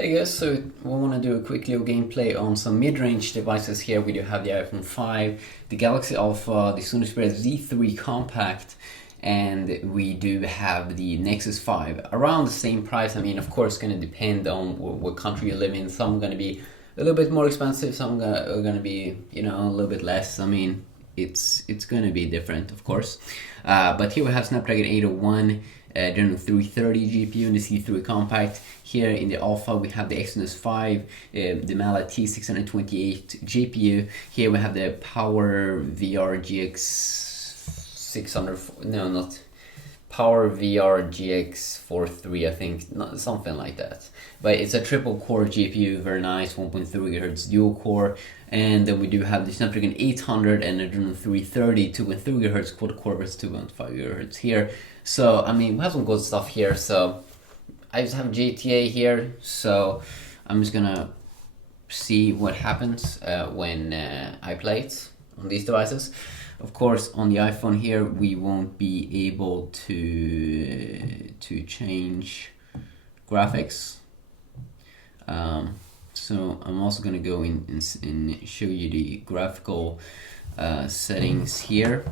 Hey guys, so we want to do a quick little gameplay on some mid-range devices here. We do have the iPhone 5, the Galaxy Alpha, the Sony Xperia Z3 Compact, and we do have the Nexus 5 around the same price. I mean, of course, it's going to depend on what country you live in. Some are going to be a little bit more expensive, some are going to be, a little bit less. I mean, it's going to be different, of course. But here we have Snapdragon 801. Adreno 330 GPU in the C3 Compact. Here in the Alpha we have the Exynos 5, the Mali T628 GPU. Here we have the Power VR GX 600, no, not Power VR GX 43, I think, something like that. But it's a triple core GPU, very nice, 1.3 GHz dual core. And then we do have the Snapdragon 800 and Adreno 330, 2.3 GHz quad core versus 2.5 GHz here. So, I mean, we have some good stuff here. So, I just have GTA here. So, I'm just gonna see what happens when I play it on these devices. Of course, on the iPhone here, we won't be able to change graphics. So I'm also going to go in and show you the graphical settings here.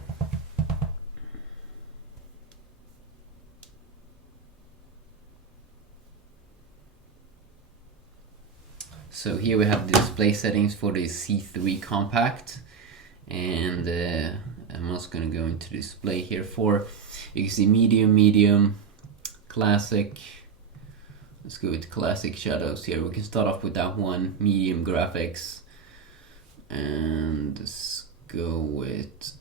So here we have the display settings for the C3 Compact, and I'm also going to go into display here for, you can see medium, classic. Let's go with classic shadows here. We can start off with that one, medium graphics, and let's go with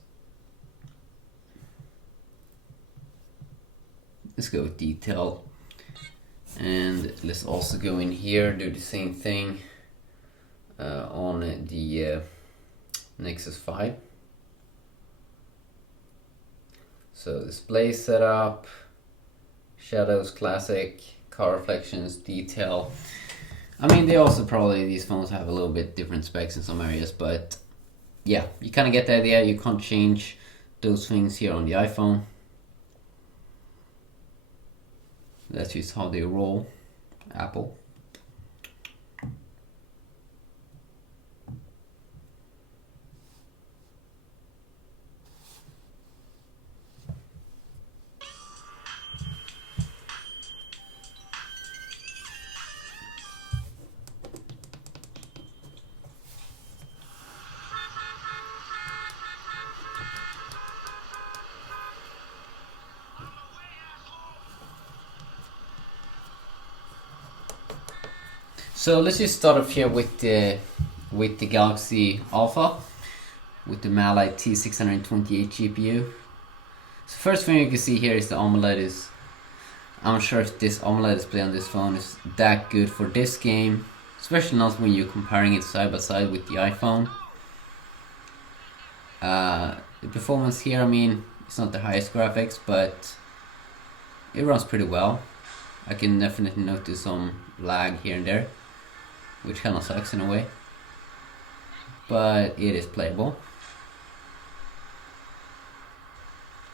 detail. And let's also go in here, do the same thing on the Nexus 5. So display setup, shadows, classic, car reflections, detail. I mean, they also probably, these phones have a little bit different specs in some areas, but yeah, you kind of get the idea. You can't change those things here on the iPhone. That's just how they roll, Apple. So let's just start off here with the Galaxy Alpha with the Mali T628 GPU. So first thing you can see here is the AMOLED is, I'm not sure if this AMOLED display on this phone is that good for this game, especially not when you're comparing it side by side with the iPhone. The performance here, I mean, it's not the highest graphics, but it runs pretty well. I can definitely notice some lag here and there, which kind of sucks in a way, but it is playable.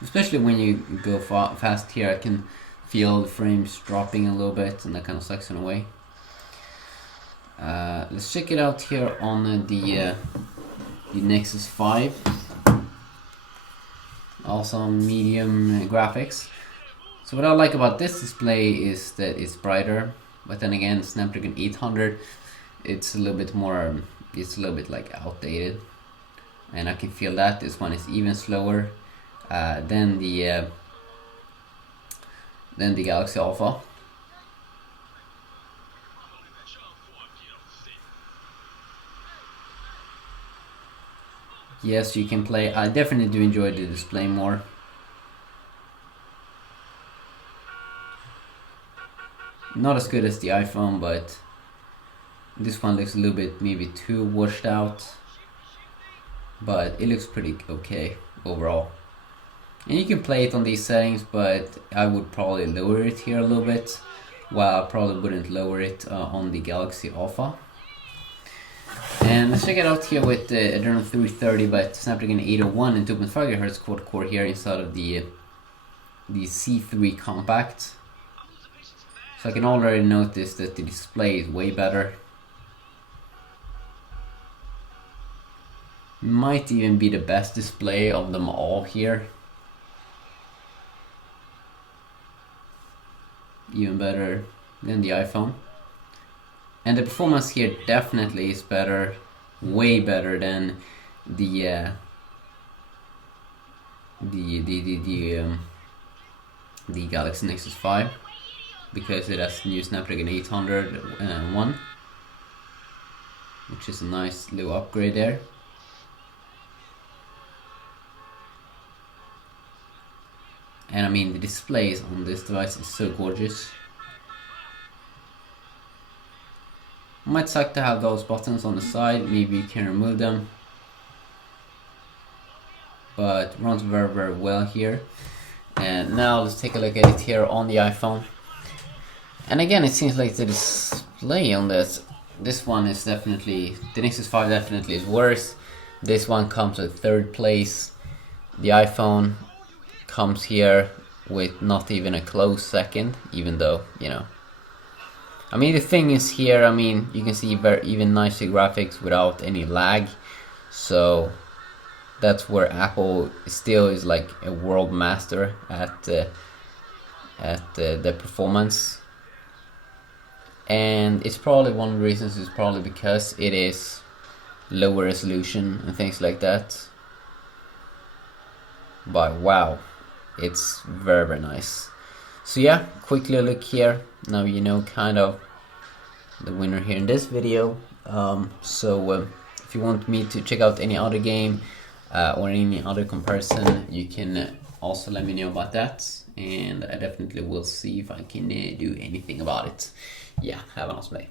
Especially when you go fast here, I can feel the frames dropping a little bit, and that kind of sucks in a way. Let's check it out here on the Nexus 5. Also medium graphics. So what I like about this display is that it's brighter, but then again, Snapdragon 800, it's a little bit more, it's a little bit like outdated, and I can feel that this one is even slower than the Galaxy Alpha. Yes, you can play. I definitely do enjoy the display more. Not as good as the iPhone, but this one looks a little bit maybe too washed out, but it looks pretty okay overall. And you can play it on these settings, but I would probably lower it here a little bit, while I probably wouldn't lower it on the Galaxy Alpha. And let's check it out here with the Adreno 330 but Snapdragon 801 and 2.5 GHz quad core here inside of the C3 Compact. So I can already notice that the display is way better. Might even be the best display of them all here. Even better than the iPhone. And the performance here definitely is better, way better than the Galaxy Nexus 5, because it has new Snapdragon 801, which is a nice little upgrade there. And I mean, the displays on this device is so gorgeous. Might suck to have those buttons on the side, maybe you can remove them. But runs very well here. And now let's take a look at it here on the iPhone. And again, it seems like the display on this one is definitely, the Nexus 5 definitely is worse. This one comes at third place. The iPhone comes here with not even a close second, even though, you know. I mean, the thing is here, I mean, you can see even nicer graphics without any lag. So that's where Apple still is like a world master at the performance. And it's probably one of the reasons is probably because it is lower resolution and things like that. But wow, it's very nice. So yeah, quickly look here. Now you know kind of the winner here in this video. If you want me to check out any other game or any other comparison, you can also let me know about that, and I definitely will see if I can do anything about it. Yeah, have a nice day.